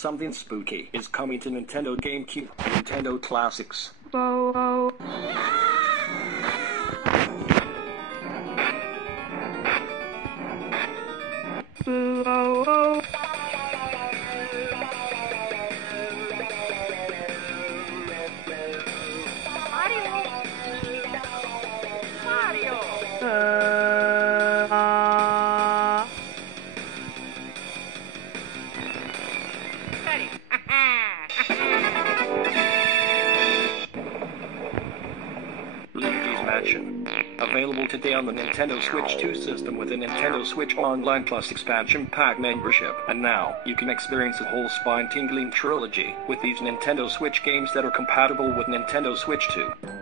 Something spooky is coming to Nintendo GameCube, Nintendo Classics. Oh. Oh. Luigi's Mansion. Available today on the Nintendo Switch 2 system with a Nintendo Switch Online Plus expansion pack membership. And now, you can experience a whole spine-tingling trilogy with these Nintendo Switch games that are compatible with Nintendo Switch 2.